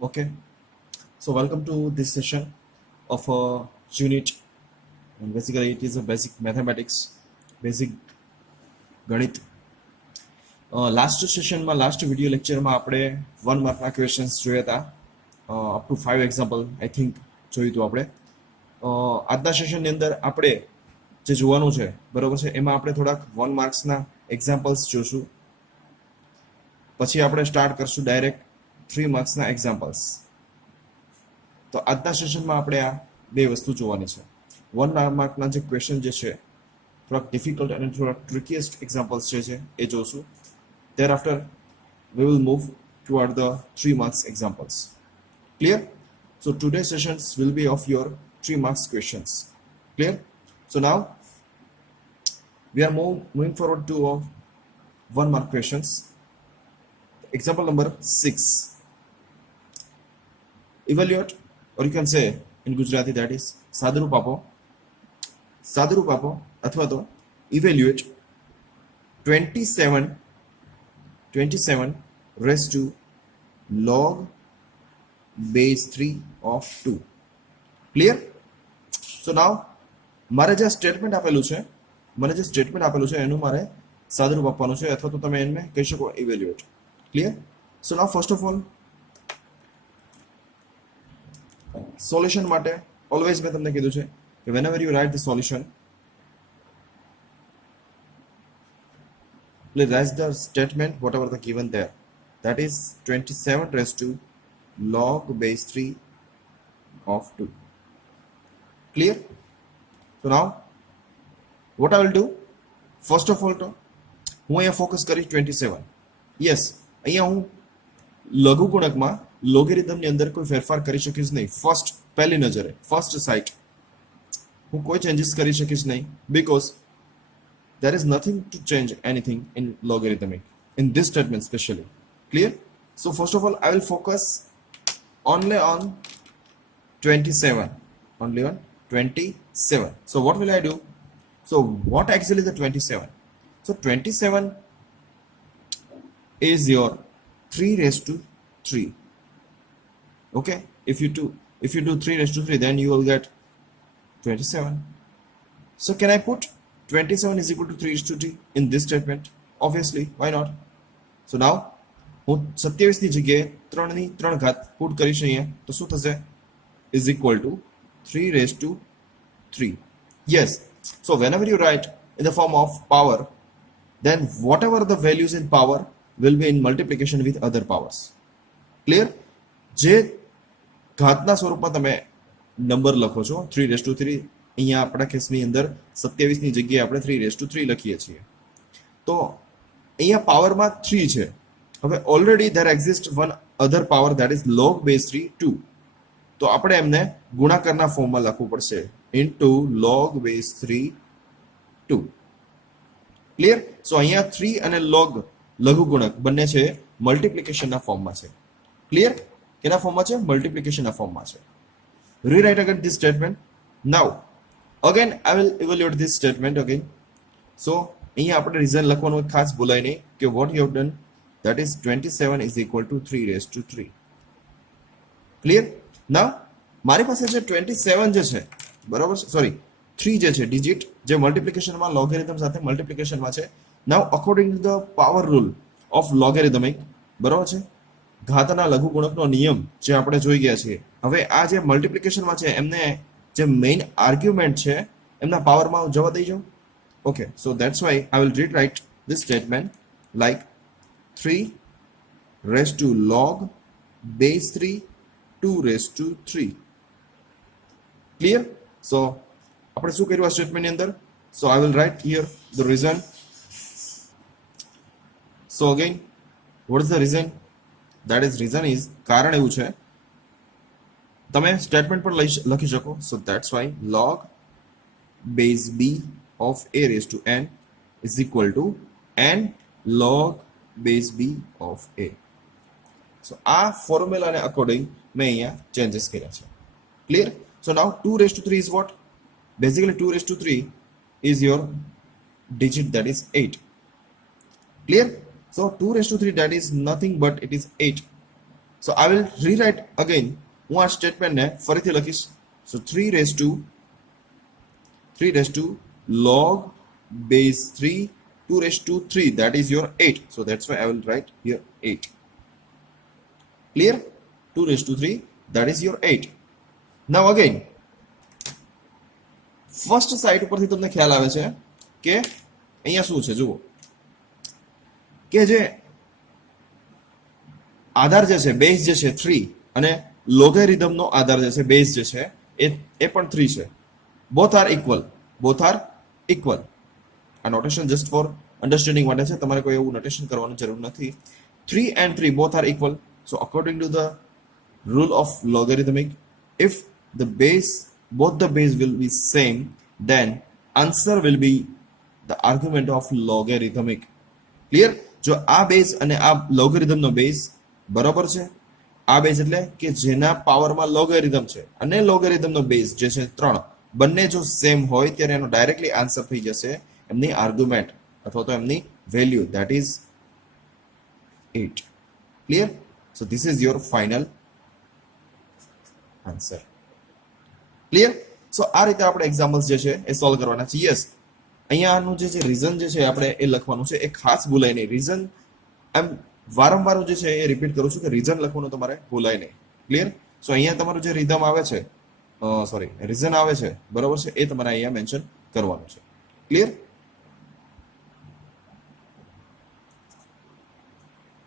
Okay, so welcome to this session of a unit, and basically it is a basic mathematics, basic ગણિત. Last સેશનમાં last video લેક્ચરમાં આપણે 1 માર્કના questions જોયા હતા, up to 5 example I think જોયું હતું આપણે. આજના સેશનની અંદર આપણે જે જોવાનું છે બરોબર છે, એમાં આપણે થોડાક 1 માર્ક્સના એક્ઝામ્પલ્સ જોશું. પછી આપણે સ્ટાર્ટ કરશું ડાયરેક્ટ 3 માર્ક્સના એક્ઝામ્પલ્સ. તો આજના સેશનમાં આપણે આ બે વસ્તુ જોવાની છે. 1 માર્કના જે ક્વેશ્ચન જે છે થોડાક ડિફિકલ્ટ અને થોડાક ટ્રિકીએસ્ટ એક્ઝામ્પલ્સ જે છે એ જોશું. Thereafter, we will move toward the 3 marks examples. Clear? So today's sessions will be of your 3 marks questions. Clear? So now we are moving forward to 1 mark questions. Example number 6. Evaluate, or you can say in Gujarati that is સાદુરૂપ આપો. સાદુરૂપ આપો અથવા તો evaluate 27 raised to log base 3 of 2. Clear? So now મારે જે statement આપેલું છે એનું મારે સાદુરૂપ આપવાનું છે, અથવા તો તમે એને કહી શકો evaluate. Clear? So now first of all solution માટે ઓલવેઝ મેં તમને કીધું છે કે whenever you write the solution, please write the statement whatever the given there, that is 27 raised to log base 3 of 2. Clear? So now what I will do, first of all to હું અહીંયા focus કરીશ 27. Yes, અહીંયા હું લઘુગુણકમાં લોગેરિધમની અંદર કોઈ ફેરફાર કરી શકીશ નહીં. પહેલી નજરે ફર્સ્ટ સાઇટ હું કોઈ ચેન્જીસ કરી શકીશ નહીં, because there is nothing to change anything in logarithmic in this statement especially. Clear? So first of all I will focus only on 27. So what will I do? So what actually is the 27? So 27 is your 3 raised to 3. Okay, if you do 3 raised to 3, then you will get 27. So can I put 27 is equal to 3 raised to 3 in this statement? Obviously, why not? So now હું 27 ની જગ્યાએ 3 ની 3 ઘાત put કરીશ અહીંયા, તો શું થશે? is equal to 3 raised to 3. Yes, so whenever you write in the form of power, then whatever the values in power will be in multiplication with other powers. Clear? જે ઘાતના સ્વરૂપમાં તમે નંબર લખો છો 3 raised to 3, અહીંયા આપણા કેસની અંદર 27 ની જગ્યાએ આપણે 3 raised to 3 લખીએ છીએ. તો અહીંયા પાવરમાં 3 છે. હવે already there exists one other power, that is log base 3 2. તો આપણે એમને ગુણાકારના ફોર્મમાં લખવું પડશે into log base 3 2. ક્લિયર? સો અહીંયા 3 અને log લઘુગુણક બંને છે મલ્ટિપ્લિકેશનના ફોર્મમાં છે. ક્લિયર? કેના ફોર્મમાં છે? મલ્ટિપ્લિકેશનના ફોર્મમાં છે. Rewrite again this statement. Now again I will evaluate this statement again. So અહીંયા આપણે રીઝન લખવાનું ખાસ ભૂલાય નહીં કે what you have done, that is 27 is equal to 3 raised to 3. Clear? Now મારી પાસે જે 27 જે છે બરાબર છે, સોરી 3 જે છે ડિજિટ જે મલ્ટિપ્લિકેશનમાં લોગેરિધમ સાથે મલ્ટિપ્લિકેશનમાં છે. Now according to the power rule of logarithmic, બરાબર છે, ઘાતના લઘુગુણકનો નિયમ જે આપણે જોઈ ગયા છીએ. હવે આ જે મલ્ટિપ્લિકેશનમાં છે એમને જે મેઇન આર્ગ્યુમેન્ટ છે એમના પાવરમાં જવા દઈ જાઉં. Okay, so that's why I will rewrite this statement like 3 raised to log base 3 2 raised to 3. Clear? So આપણે શું કર્યું આ સ્ટેટમેન્ટની અંદર? So I will write here the reason. So again what is the reason? that is reason is કારણ એવું છે, તમે સ્ટેટમેન્ટ પર લખી શકો. સો that's Y log base b of a raised to n is equal to n log base b of a. સો આ ફોર્મ્યુલાને according મેં અહીંયા ચેન્જીસ કર્યા છે. Clear? So now 2 raised to 3 is what? Basically 2 raised to 3 is your digit, that is 8. Clear? So 2 raised to 3, that is nothing but it is 8. So I will rewrite again. હું આ સ્ટેટમેન્ટને ફરીથી લખીશ. So 3 raised to log base 3 2 raised to 3, that is your 8. So that's why I will write here 8. Clear? 2 raised to 3, that is your 8. Now again, first site ઉપરથી તમને ખ્યાલ આવે છે કે અહીંયા શું છે જુઓ કે જે આધાર જે છે બેઝ જે છે 3 અને લોગેરિધમનો આધાર જે છે બેઝ જે છે એ પણ 3 છે. Both are equal. આ નોટેશન જસ્ટ ફોર અન્ડરસ્ટેન્ડિંગ માટે છે, તમારે કોઈ એવું નોટેશન કરવાની જરૂર નથી. 3 and 3 both are equal. So according to the rule of logarithmic, if both the base will be same, then answer will be the argument of logarithmic. Clear? જો આ બેઝ અને આ લોગેરિધમનો બેઝ બરાબર છે, આ બેઝ એટલે કે જેના પાવરમાં લોગેરિધમ છે અને લોગેરિધમનો બેઝ જે છે 3, બંને જો સેમ હોય ત્યારે એનો ડાયરેક્ટલી આન્સર થઈ જશે એમની આર્ગ્યુમેન્ટ અથવા તો એમની value, that is 8. Clear? So this is your final answer. Clear? So આ રીતે આપણે એક્ઝામ્પલ્સ જે છે એ સોલ્વ કરવાના છે. યસ, અહીંયાનું જે રીઝન જે છે આપણે એ લખવાનું છે, એ ખાસ ભૂલાય નહીં. રીઝન એમ વારંવાર હું જે છે એ રિપીટ કરું છું કે રીઝન લખવાનું તમારે ભૂલાય નહીં. ક્લિયર? સો અહીંયા તમારું જે રીધમ આવે છે, રીઝન આવે છે, બરોબર છે, એ તમારે અહીંયા મેન્શન કરવાનું છે. Clear?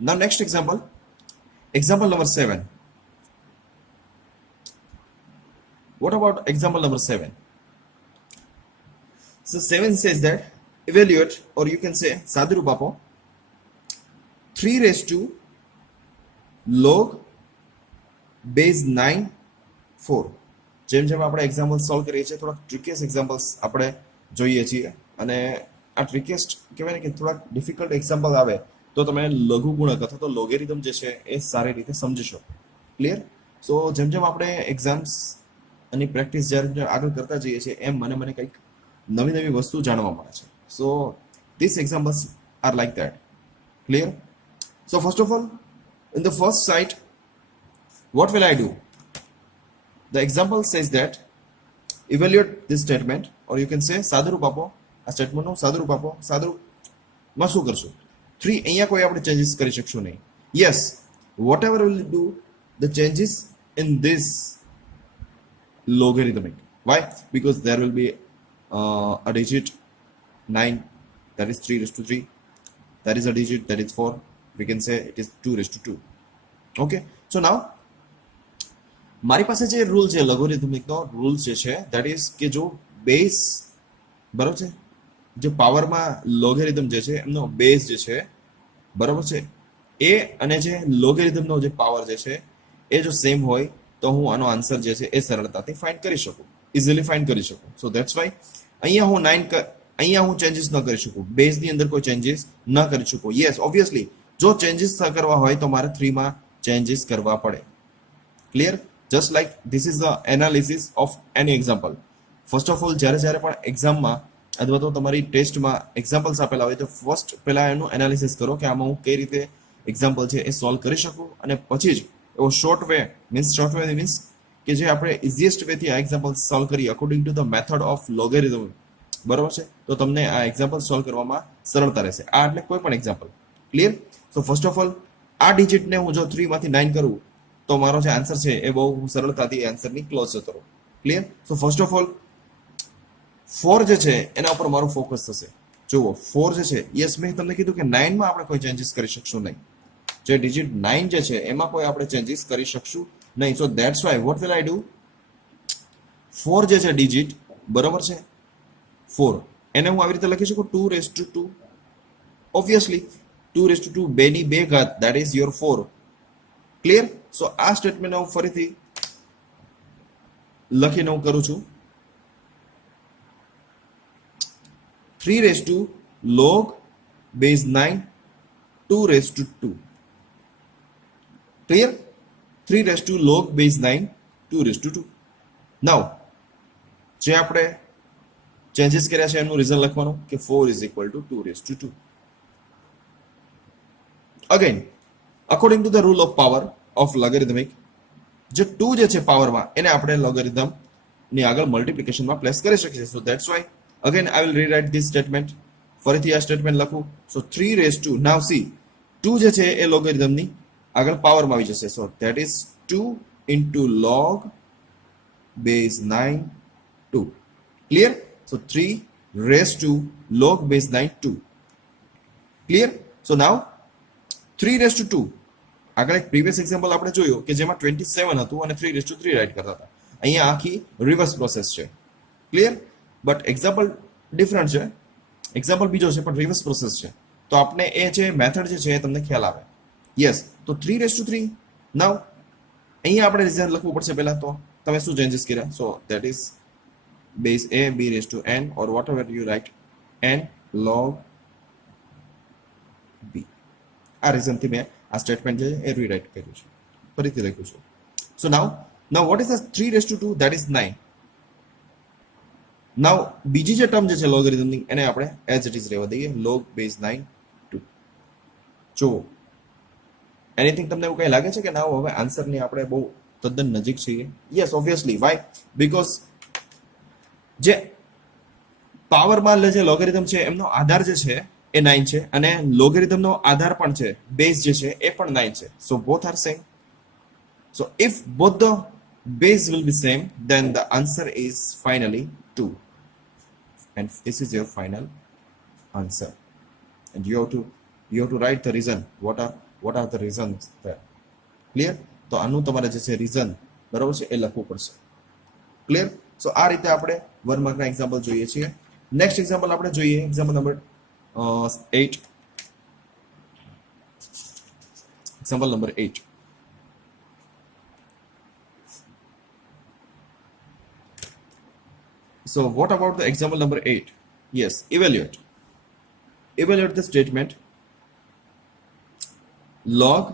Now next example number 7. What about example number 7? So 7 says that evaluate, or you can say સાદુરૂપ આપો 3 raised to log base 9 4. જેમ જેમ આપણે એક્ઝામ્પલ સોલ્વ કરીએ છીએ થોડા ટ્રિકીએસ્ટ એક્ઝામ્પલ્સ આપણે જોઈએ છીએ, અને આ ટ્રિકીએસ્ટ કહેવાય ને કે થોડા ડિફિકલ્ટ એક્ઝામ્પલ આવે તો તમે લઘુ ગુણક અથવા તો લોગેરિધમ જે છે એ સારી રીતે સમજી શકો. ક્લિયર? સો જેમ જેમ આપણે એક્ઝામ્સ અને પ્રેક્ટિસ જ્યારે આગળ કરતા જઈએ છીએ એમ મને કંઈક નવી નવી વસ્તુ જાણવા મળે છે. So this examples are like that. Clear? So first of all, in the first site, what will I do? The example says that evaluate this statement, or you can say સાદુરૂપ આપો. આ સ્ટેટમેન્ટનું સાદુરૂપ આપો. સાદુરૂપમાં શું કરશું? 3 અહીંયા કોઈ આપણે ચેન્જીસ કરી શકશું નહીં. Yes, whatever will do the changes in this logarithmic. Why? Because there will be a digit 9, that is 3 raised to 3. That is a digit, that is 4. We can say it is 2 raised to 2. Okay. So now મારી પાસે જે rule છે લોગેરિધમિકનો rule જે છે that is કે જો base બરાબર છે, જે પાવરમાં લોગેરિધમ જે છે એમનો બેઝ જે છે બરાબર છે એ અને જે લોગેરિધમનો જે પાવર જે છે એ જો સેમ હોય તો હું આનો આન્સર જે છે એ સરળતાથી ફાઇન્ડ કરી શકું, ઇઝીલી ફાઇન્ડ કરી શકું. સો ધેટ્સ વાય અહીંયા હું ચેન્જીસ ન કરી શકું, બેઝની અંદર કોઈ ચેન્જીસ ન કરી શકું. યસ, ઓબ્વિયસલી જો ચેન્જીસ કરવા હોય તો મારે 3 માં ચેન્જીસ કરવા પડે. Clear? Just like this is the analysis of any example. First of all જ્યારે પણ એક્ઝામમાં અથવા તો તમારી ટેસ્ટમાં એક્ઝામ્પલ્સ આપેલા હોય તો ફર્સ્ટ પહેલા એનું એનાલિસિસ કરો કે આમાં હું કઈ રીતે એક્ઝામ્પલ છે એ સોલ્વ કરી શકું, અને પછી જ એવો શોર્ટ વે મીન્સ કે જે આપણે ઇઝીએસ્ટ વેથી આ એક્ઝામ્પલ સોલ્વ કરીએ according to the method of logarithm, બરાબર છે, તો તમને આ એક્ઝામ્પલ સોલ્વ કરવામાં સરળતા રહેશે. આ એટલે કોઈ પણ example. Clear? So first of all આ ડિજિટને હું જો 3 માંથી 9 કરું તો મારો જે આન્સર છે એ બહુ સરળતાથી આન્સરની ક્લોઝ જતો રહો. Clear? So first of all 4 જે છે એના ઉપર મારું ફોકસ થશે. જુઓ 4 જે છે, યસ મેં તમને કીધું કે 9 માં આપણે કોઈ ચેન્જીસ કરી શકશું નહીં. જે ડિજિટ 9 જે છે એમાં કોઈ આપણે ચેન્જીસ કરી શકશું નહીં. સો that's Y what will I do, 4 જે છે ડિજિટ બરાબર છે 4, એને હું આવી રીતે લખી શકું 2 raised to 2. Obviously 2 raised to 2 બેની 2 ઘાત, that is your 4. Clear? So આ સ્ટેટમેન્ટ હું ફરીથી લખીને હું કરું છું 3 raised to log base 9 2 raised to 2. Clear? 3 raised to log base 9 2 raised to 2. Now જે આપણે ચેન્જીસ કર્યા છે એનું રીઝન લખવાનું કે 4 is equal to 2 raised to 2. Again, according to the rule of power, of logarithmic જે 2 જે છે પાવરમાં એને આપણે લોગેરિધમ ની આગળ મલ્ટીપ્લિકેશનમાં પ્લેસ કરી શકીએ. સો that's Y again I will rewrite this statement. ફરીથી આ સ્ટેટમેન્ટ લખું. સો 3 રેઝ ટુ નાવ સી 2 જે છે એ લોગેરિધમની આગળ પાવરમાં આવી જશે. So that is 2 into log base 9 2. Clear? So 3 raised to log base 9 2. Clear? So now 3 raised to 2. આગળ એક પ્રીવિયસ એક્ઝામ્પલ આપણે જોયું કે જેમાં 27 હતું અને 3 raised to 3 રાઈટ કરતા હતા. અહીંયા આખી રિવર્સ પ્રોસેસ છે. ક્લિયર? બટ એક્ઝામ્પલ ડિફરન્ટ છે. એક્ઝામ્પલ બીજો છે પણ રિવર્સ પ્રોસેસ છે. તો આપણે એ જે મેથડ જે છે એ તમને ખ્યાલ આવે. યસ. તો 3 raised to 3. નાઉ અહીંયા આપણે રિઝલ્ટ લખવું પડશે પહેલા. તો તમે શું ચેન્જીસ કર્યા? So that is base a b raised to n or whatever you write n log b. આ રીઝનથી મેં આ સ્ટેટમેન્ટ જે એ રીરાઇટ કર્યું છે, ફરીથી લખ્યું છે. So now what is 3 raised to 2? That is 9. Now બીજી જે ટર્મ જે છે લોગેરિધમની એને આપણે એઝ ઇટ ઇઝ રહેવા દઈએ. log base 9 2. જો એનીથિંગ તમને એવું કંઈ લાગે છે કે ના હવે આન્સરની આપણે બહુ તદ્દન નજીક છીએ? Yes, obviously. વાય? બીકોઝ જે પાવરમાં જે લોગેરિધમ છે એમનો આધાર જે છે એ 9 છે અને લોગેરિધમનો આધાર પણ છે, બેઝ જે છે એ પણ 9 છે. So both are same. So if both the base will be same, then the answer is finally 2. And this is your final answer. And you have to write the reason. What are the reasons there? Clear? તો આનું તમારે જે છે reason બરાબર છે એ લખવું પડશે. Clear? So આ રીતે આપણે 1 માર્કના એક્ઝામ્પલ જોઈએ છીએ. નેક્સ્ટ એક્ઝામ્પલ આપણે જોઈએ example number 8. Example number 8. So what about the example number 8? Yes, evaluate the statement log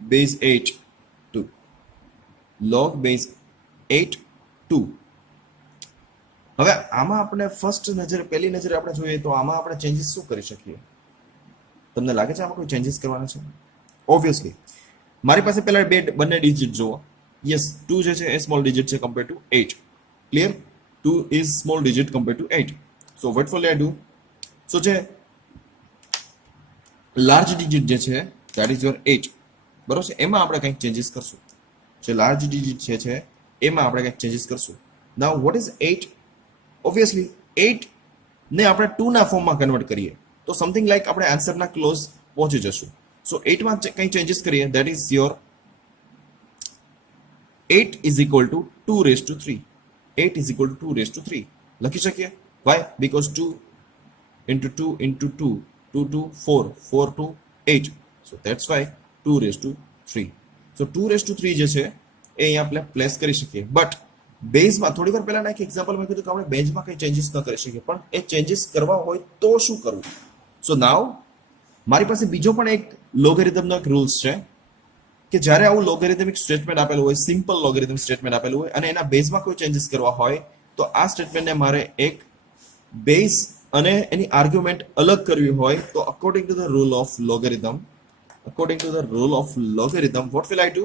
base 8 2. log base 8 2. હવે આમાં આપણે પહેલી નજરે આપણે જોઈએ તો આમાં આપણે ચેન્જીસ શું કરી શકીએ? તમને લાગે છે આમાં કોઈ ચેન્જીસ કરવાના છે? ઓબ્વિયસલી મારી પાસે પહેલા બંને ડિજિટ જુઓ. યસ, 2 જે છે એ સ્મોલ ડિજિટ છે compare to 8. Clear? 2 is small digit compared to 8. So what will I do? So જે large digit જે છે that is your 8. બરોબર છે? એમાં આપણે કંઈક ચેન્જીસ કરશું. જે large digit છે એમાં આપણે કંઈક ચેન્જીસ કરશું. Now what is 8? Obviously 8 ને આપણે 2 ના ફોર્મમાં કન્વર્ટ કરીએ તો સમથિંગ લાઈક આપણે આન્સરના ક્લોઝ પહોંચી જશું. સો 8 માં કંઈ ચેન્જીસ કરીએ that is your 8 is equal to 2 raised to 3. 8 is equal to 2 raised to 3 લખી શકીએ. Why? Because 2 into 2 into 2 2 to 4 4 to 8. So that's why 2 raised to 3. So 2 raised to 3 જે છે એ અહીંયા આપણે પ્લેસ કરી શકીએ. બટ બેઝમાં થોડી વાર પહેલા એક એક્ઝામ્પલ મેં કીધું કે આપણે બેઝમાં કંઈ ચેન્જીસ ન કરી શકીએ, પણ એ ચેન્જીસ કરવા હોય તો શું કરવું? સો નાવ મારી પાસે બીજો પણ એક લોગેરિધમનો એક રૂલ્સ છે કે જ્યારે આવું લોગેરિધમિક સ્ટેટમેન્ટ આપેલું હોય, સિમ્પલ લોગેરિધમ સ્ટેટમેન્ટ આપેલું હોય અને એના બેઝમાં કોઈ ચેન્જીસ કરવા હોય તો આ સ્ટેટમેન્ટને મારે એક બેઝ અને એની આર્ગ્યુમેન્ટ અલગ કરવી હોય તો according to the rule of logarithm what will I do?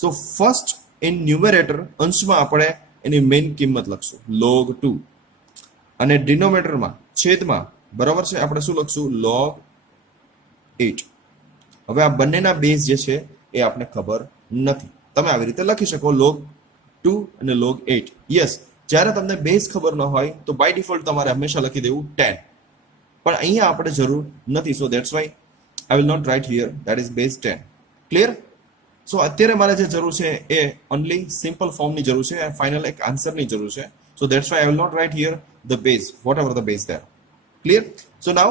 So first in numerator અંશમાં આપણે એની મેઇન કિંમત લખશું log 2 અને ડિનોમિનેટરમાં છેદમાં બરાબર છે આપણે શું લખશું? log 8. હવે આ બંનેના બેઝ જે છે એ આપણે ખબર નથી. તમે આવી રીતે લખી શકો log 2 અને log 8. યસ, જ્યારે તમને બેઝ ખબર ન હોય તો બાય ડિફોલ્ટ તમારે હંમેશા લખી દેવું 10, પણ અહીંયા આપણે જરૂર નથી. So that's why I will not write here that is base 10. Clear? So અત્યારે મારે જે જરૂર છે એ ઓનલી સિમ્પલ ફોર્મની જરૂર છે અને ફાઇનલ એક આન્સરની જરૂર છે. So that's why I will not write here the base, whatever the base there. Clear? So now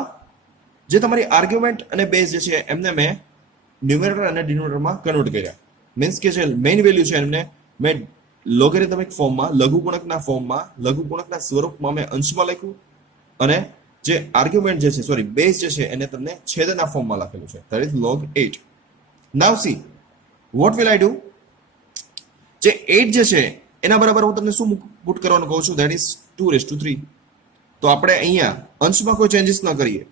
જે તમારી આર્ગ્યુમેન્ટ અને બેઝ જે છે એમને મેં ન્યુમેરેટર અને ડિનોમિનેટરમાં કન્વર્ટ કર્યા. મીન્સ કે જે મેઇન વેલ્યુ છે એમને મેં લોગેરિધમિક ફોર્મમાં, લઘુગુણકના ફોર્મમાં, લઘુગુણકના સ્વરૂપમાં મેં અંશમાં લખ્યું અને જે આર્ગ્યુમેન્ટ જે છે બેઝ જે છે એને તમને છેદના ફોર્મમાં લખેલું છે that is log 8. Now see what will I do? જે 8 જે છે એના બરાબર હું તમને શું પુટ કરવાનું કહું છું? That is 2 raised to 3. તો આપણે અહીંયા અંશમાં કોઈ ચેન્જીસ ન કરીએ.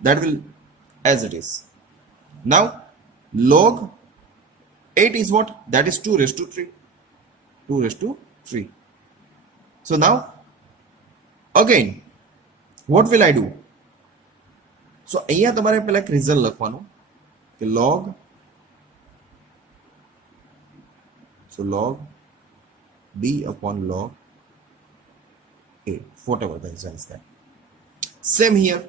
That will as it is. Now log 8 is what? That is 2 raised to 3. 2 raised to 3. So now, again, what will I do? So અહીંયા તમારે પહેલા એક રિઝલ્ટ લખવાનું કે log, so log b upon log a, whatever the reason is that. Same here.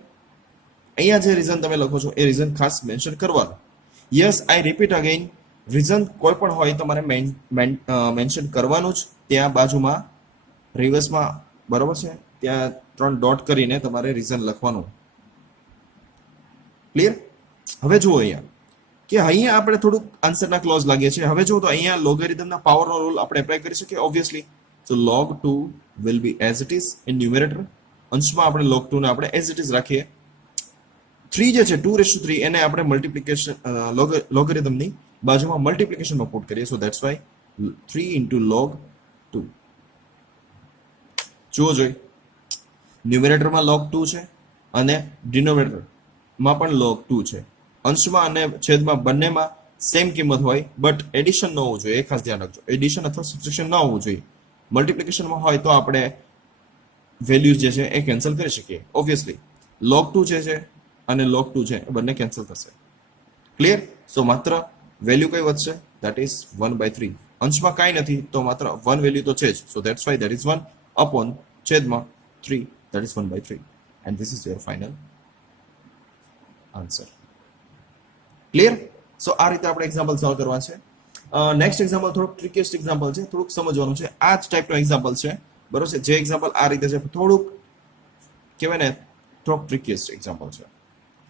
અહીંયા જે reason તમે લખો છો એ રીઝન ખાસ મેન્શન કરવાનું. યસ, આઈ રિપીટ અગેન, રીઝન કોઈ પણ હોય તમારે મેન્શન કરવાનું જ ત્યાં બાજુમાં રિવર્સમાં, બરોબર છે, ત્યાં 3 ડોટ કરીને તમારે રીઝન લખવાનું. ક્લિયર? હવે જુઓ અહીંયા કે અહીંયા આપણે થોડુંક આન્સરના ક્લોઝ લાગીએ છીએ. હવે જુઓ તો અહીંયા લોગેરિધમના પાવરનો રૂલ આપણે એપ્લાય કરી શકીએ obviously. So log 2 will be as it is in numerator. અંશમાં આપણે log 2 ને આપણે as it is રાખીએ. 3 જે છે 2 3 એને આપણે મલ્ટીપ્લિકેશન લોગેરિધમની બાજુમાં મલ્ટીપ્લિકેશનમાં પુટ કરીએ. સો ધેટ્સ વાય 3 into log 2. જુઓ જોઈ, ન્યુમેરેટરમાં log 2 છે અને ડિનોમિનેટરમાં પણ log 2 છે. અંશમાં અને છેદમાં બંનેમાં સેમ કિંમત હોય, બટ એડિશન ન હોવું જોઈએ, એ ખાસ ધ્યાન રાખજો. એડિશન અથવા સબસ્ટ્રેક્શન ન હોવું જોઈએ. મલ્ટીપ્લિકેશનમાં હોય તો આપણે વેલ્યુઝ જે છે એ કેન્સલ કરી શકીએ ઓબ્વિયસલી. log 2 જે છે અને log 2 છે એ બંને કેન્સલ થશે. ક્લિયર? સો માત્ર વેલ્યુ કઈ વધશે? That is 1/3. અંશમાં કાંઈ નથી તો માત્ર 1 વેલ્યુ તો છે જ. સો that's Y that is 1 upon છેદમાં 3, that is 1/3, and this is your final answer. Clear? So આ રીતે આપણે એક્ઝામ્પલ સોલ્વ કરવા છે. નેક્સ્ટ એક્ઝામ્પલ થોડુંક ટ્રિકીએસ્ટ એક્ઝામ્પલ છે, થોડુંક સમજવાનું છે. આ જ ટાઈપનો એક્ઝામ્પલ છે, બરોબર છે. જે એક્ઝામ્પલ આ રીતે છે થોડુંક કહેવાય ને થોડુંક ટ્રિકીએસ્ટ એક્ઝામ્પલ છે.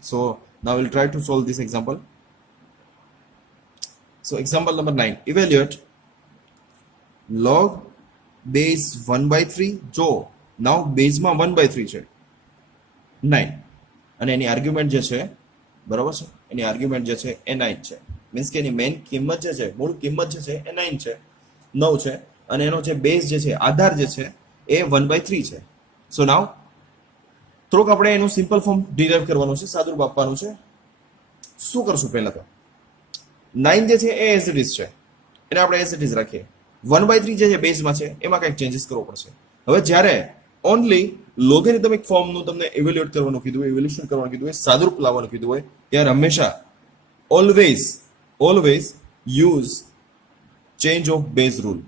સો now we'll try to solve this example. So example number 9, evaluate log base 1/3. જો now બેઝમાં 1/3 છે 9 અને એની આર્ગ્યુમેન્ટ જે છે, બરાબર છે, એની આર્ગ્યુમેન્ટ જે છે એ 9 છે. મીન્સ કે એની મેઇન કિંમત જે છે, મૂળ કિંમત જે છે એ 9 છે, 9 છે, અને એનો જે બેઝ જે છે, આધાર જે છે એ 1/3 છે. સો નાવ થોડુંક આપણે એનું સિમ્પલ ફોર્મ ડિરાઈવ કરવાનું છે, સાદુરૂપ આપવાનું છે. શું કરશું? પહેલા તો 9 જે છે એ એઝ ઇટ ઇઝ છે, એને આપણે એઝ ઇટ ઇઝ રાખીએ. 1/3 જે છે બેઝમાં છે એમાં કંઈક ચેન્જીસ કરવો પડશે. હવે જ્યારે ઓનલી લોગેરિધમિક ફોર્મનું તમને ઇવેલ્યુએટ કરવાનું કીધું હોય, ઇવેલ્યુશન કરવાનું કીધું હોય, સાદુરૂપ લાવવાનું કીધું હોય, ત્યારે હંમેશા always use change of base rule.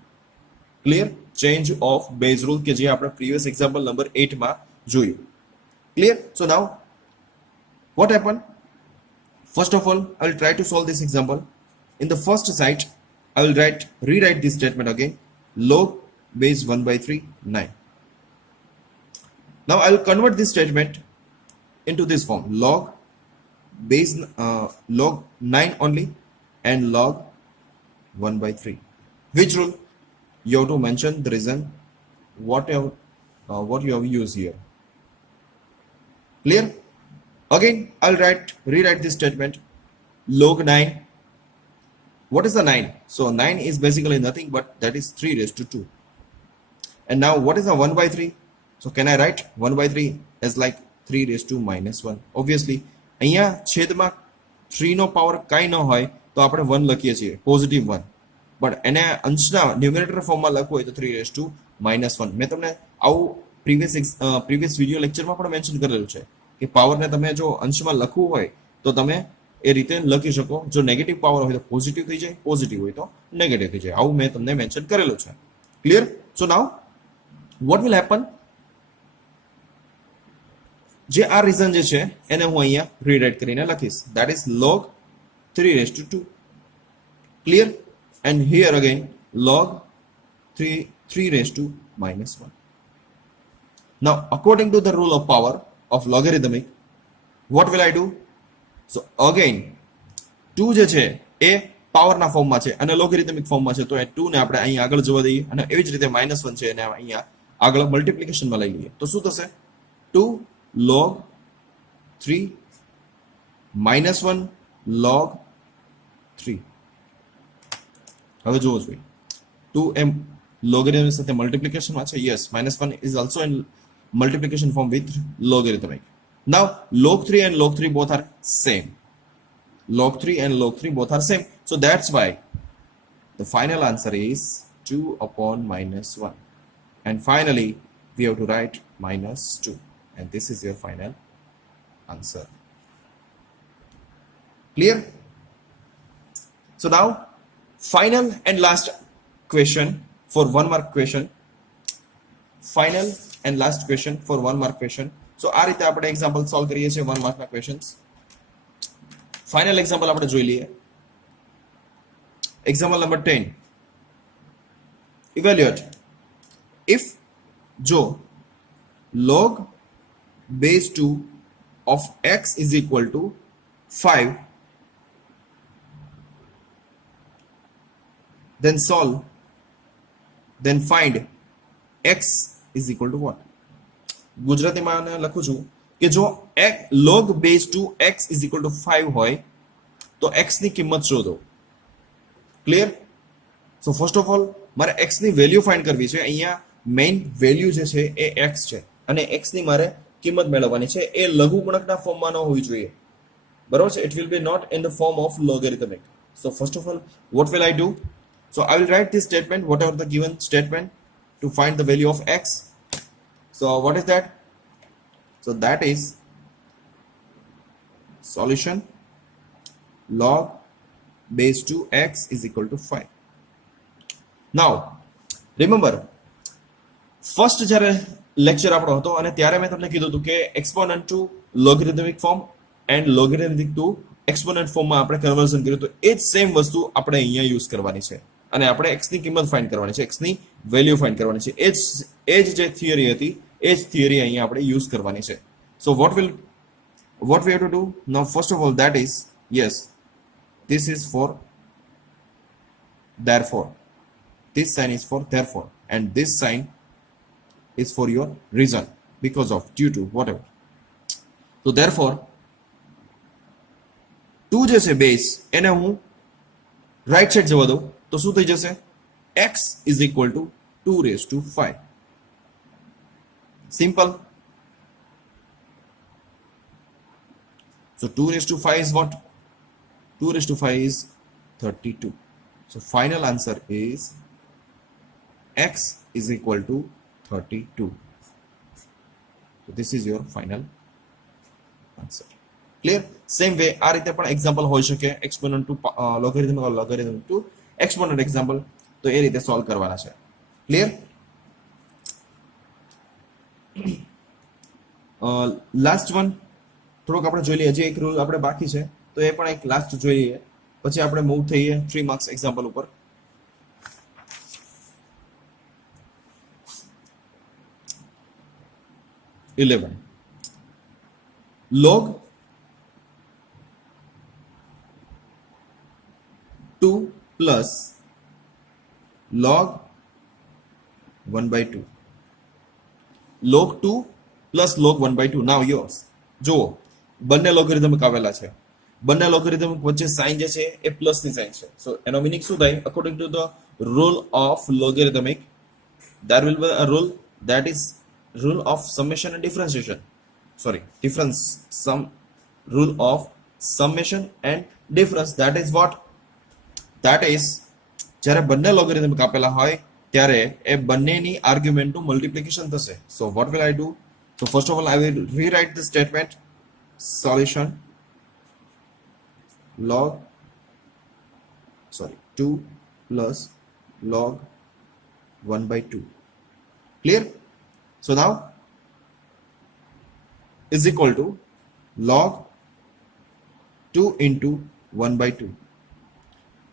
Clear? Change of base rule કે જે આપણે પ્રીવિયસ એક્ઝામ્પલ નંબર 8 માં જોયું. Clear? So now, what happened? First of all, I will try to solve this example. In the first site, I will rewrite this statement again. Log base 1/3, 9. Now I will convert this statement into this form. Log base log 9 only and log 1/3. Which rule? You have to mention the reason what you have used here. Clear? Again, I'll rewrite this statement. Log 9. What is the 9? So 9 is basically nothing but that is 3 raised to 2. And now what is the 1/3? So can I write 1/3 as like 3 raised to -1? Obviously, અહીંયા છેદમાં 3 નો power કાંઈ ન હોય તો આપણે 1 લખીએ છીએ, positive 1. But એને અંશના ન્યુમેરેટર ફોર્મમાં લખવું હોય તો 3 raised to -1. મેં તમને આવું પ્રીવિયસ વિડીયો લેક્ચરમાં પણ મેન્શન કરેલું છે કે પાવરને તમે જો અંશમાં લખવું હોય તો તમે એ રીતે લખી શકો. જો નેગેટિવ પાવર હોય તો પોઝિટિવ થઈ જાય, પોઝિટિવ હોય તો નેગેટિવ થઈ જાય. આવું મેં તમને મેન્શન કરેલું છે. Clear? So now what will happen? જે આ રીઝન જે છે એને હું અહીંયા રીરાઇટ કરીને લખીશ. That is log 3 raised to 2. Clear? And here again log 3 raised to -1. Now, according to the rule of power of logarithmic, what will I do? So again, 2 જે છે એ પાવરના ફોર્મમાં છે અને લોગેરિથમિક ફોર્મમાં છે, તો એ 2 ને આપણે અહીંયા આગળ જવા દઈએ અને એવી જ રીતે -1 છે એને અહીંયા આગળ મલ્ટીપ્લિકેશનમાં લઈ લઈએ. તો શું થશે? 2 log 3 -1 log 3. હવે જુઓ જોઈએ, 2 એમ લોગેરિથમિક સાથે મલ્ટીપ્લિકેશનમાં છે. Yes, -1 is also in multiplication form with logarithmic. Now log 3 and log 3 both are same. Log 3 and log 3 both are same. So that's why The final answer is 2 upon minus 1. And finally, we have to write minus 2. And this is your final answer. Clear? So now, final and last question for 1 mark question. Final and last question for 1 mark question. So આ રીતે આપણે example solve કરીએ છીએ 1 માર્કના questions. Final example આપણે જોઈ લઈએ. Example number 10. Evaluate if જો log base 2 of x is equal to 5, then solve, then find x is equal to what? ગુજરાતીમાં લખું છું કે જો log base 2 x is equal to 5 હોય તો x ની કિંમત શોધો. Clear? So first of all મારે x ની વેલ્યુ ફાઇન્ડ કરવી છે. અહીંયા મેઇન વેલ્યુ જે છે એ x છે અને x ની મારે કિંમત મેળવવાની છે. એ લઘુગુણકના ફોર્મમાં ન હોવી જોઈએ. બરાબર છે? It will be not in the form of logarithmic. So first of all, what will I do? So I will write this statement, whatever the given statement, to find the value of x. So what is that? So that is solution log base 2 x is equal to 5. Now remember, first જ્યારે lecture આપણો હતો અને ત્યારે મેં તમને કીધું હતું કે exponent to logarithmic form and logarithmic to exponent ફોર્મમાં આપણે કન્વર્ઝન કર્યું તો એ જ સેમ વસ્તુ આપણે અહીંયા યુઝ કરવાની છે અને આપણે x ની કિંમત ફાઇન્ડ કરવાની છે, x ની વેલ્યુ ફાઇન્ડ કરવાની છે. એ જ જે થિયરી હતી એ જ થિયરી અહીંયા આપણે યુઝ કરવાની છે. સો what we have to do now? First of all, that is, yes, this is for therefore, this sign is for therefore, and this sign is for your reason, because of, due to, whatever. So therefore 2 જે છે base એને હું right side જવા દઉં તો શું થઈ જશે? x is equal to 2 raised to 5. Simple. So 2 raised to 5 is what? 2 raised to 5 is 32. So final answer is x is equal to 32. So this is your final answer. Clear? Same way આ રીતે પણ example હોઈ શકે, exponent to logarithm or logarithm to exponent example, તો એ રીતે solve કરવાના છે. ક્લિયર? લાસ્ટ વન થોડોક આપણે જોઈ લઈએ. હજી એક રૂલ આપણે બાકી છે તો એ પણ એક લાસ્ટ જોઈ લઈએ, પછી આપણે મૂવ થઈએ 3 માર્ક્સ એક્ઝામ્પલ ઉપર. log 2 plus log 1 by 2. log 2 plus log 1 by 2. Now yours. જુઓ બંને લોગેરિથમિક આવેલા છે, બંને લોગેરિથમિક વચ્ચે સાઇન જે છે એ પ્લસ ની સાઇન છે. સો એનો મીનિંગ શું થાય? According to the rule of logarithmic, there will be a rule, that is rule of summation and differentiation. Sorry, difference, some rule of summation and difference. That is what? That is જ્યારે બંને logarithmic આપેલા હોય ત્યારે એ બંનેની આર્ગ્યુમેન્ટનું multiplication થશે. So what will I do? So first of all, I will rewrite the statement. Solution log 2 plus log 1 by 2. Clear? So now is equal to log 2 into 1 by 2.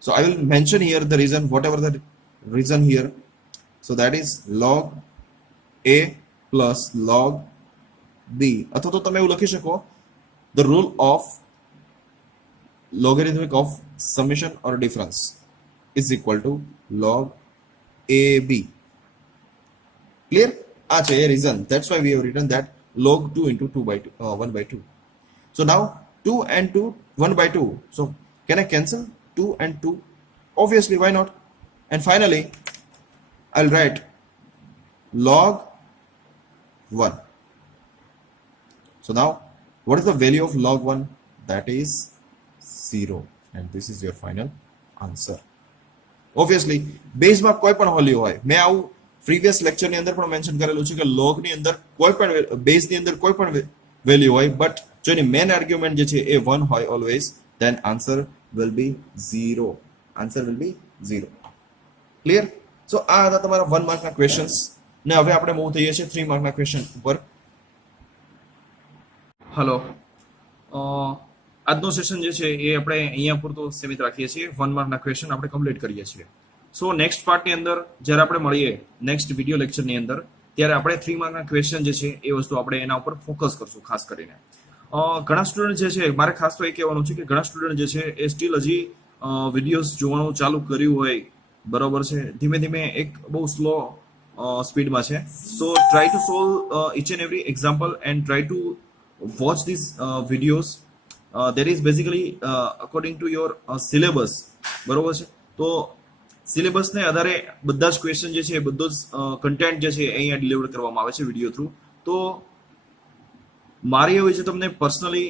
So I will mention here the reason, whatever the reason here. So that is log a plus log b. અથવા તો તમે એવું લખી શકો the rule of logarithmic of summation or difference is equal to log ab. Clear? આ છે એ reason. That's why we have written that log 2 into 2 by 2, 1 by 2. So now 2 and 2, 1 by 2. So can I cancel 2 and 2? Obviously, why not? And finally, I'll write log 1. So now, what is the value of log 1? That is 0. And this is your final answer. Obviously બેઝમાં કોઈ પણ value હોય, મેં આવું previous લેક્ચરની અંદર પણ mention કરેલું છે કે લોગની અંદર કોઈ પણ બેઝની અંદર કોઈ પણ વેલ્યુ હોય, બટ જો એની મેન આર્ગ્યુમેન્ટ જે છે એ 1 હોય always, then answer will be 0. Answer will be 0. Clear? So આ હતા તમારા 1 માર્કના ક્વેશ્ચન્સ, ને હવે આપણે મૂવ થઈએ છીએ 3 માર્કના ક્વેશ્ચન ઉપર. હલો, આજનો સેશન જે છે એ આપણે અહીંયા પૂરતો સીમિત રાખીએ છીએ. 1 માર્કના ક્વેશ્ચન આપણે કમ્પ્લીટ કરીએ છીએ. સો નેક્સ્ટ પાર્ટની અંદર જ્યારે આપણે મળીએ નેક્સ્ટ વિડીયો લેક્ચરની અંદર, ત્યારે આપણે 3 માર્કના ક્વેશ્ચન જે છે એ વસ્તુ આપણે એના ઉપર ફોકસ કરશું ખાસ કરીને. ઘણા સ્ટુડન્ટ જે છે, મારે ખાસ તો એ કહેવાનું છે કે ઘણા સ્ટુડન્ટ જે છે એ સ્ટીલ હજી વિડીયોઝ જોવાનું ચાલુ કર્યું હોય, બરોબર છે, ધીમે ધીમે એક બહુ સ્લો સ્પીડમાં છે. So try to solve each and every example and try to watch these videos. That is basically according to your syllabus, બરોબર છે. તો સિલેબસને આધારે બધા જ ક્વેશ્ચન જે છે, બધો જ કન્ટેન્ટ જે છે અહીંયા ડિલિવર કરવામાં આવે છે વિડીયો થ્રુ. તો મારી એવી છે તમને પર્સનલી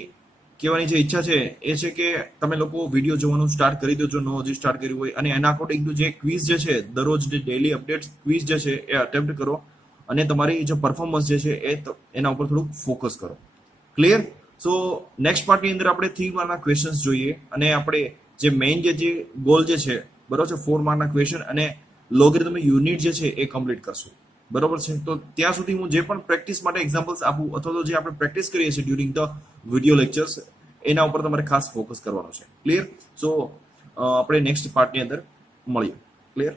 કહેવાની જે ઈચ્છા છે એ છે કે તમે લોકો વિડીયો જોવાનું સ્ટાર્ટ કરી દેજો, નો હજી સ્ટાર્ટ કર્યું હોય, અને એના અકોર્ડિંગ ટુ જે ક્વિઝ જે છે, દરરોજ જે ડેલી અપડેટ ક્વિઝ જે છે એ અટેમ્પ્ટ કરો, અને તમારી જે પરફોર્મન્સ જે છે એ એના ઉપર થોડુંક ફોકસ કરો. ક્લિયર? સો નેક્સ્ટ પાર્ટની અંદર આપણે 3 માર્કના ક્વેશ્ચન્સ જોઈએ, અને આપણે જે મેઇન જે ગોલ જે છે, બરોબર છે, 4 માર્કના ક્વેશ્ચન અને લોગેરિધમ યુનિટ જે છે એ કમ્પ્લીટ કરશું. બરોબર છે. તો ત્યાં સુધી હું જે પણ પ્રેક્ટિસ માટે એક્ઝામ્પલ્સ આપું, અથવા તો જે આપણે પ્રેક્ટિસ કરીએ છીએ ડ્યુરિંગ ધ વિડીયો લેક્ચર્સ, એના ઉપર તમારે ખાસ ફોકસ કરવાનો છે. ક્લિયર? સો આપણે નેક્સ્ટ પાર્ટની અંદર મળીએ. ક્લિયર?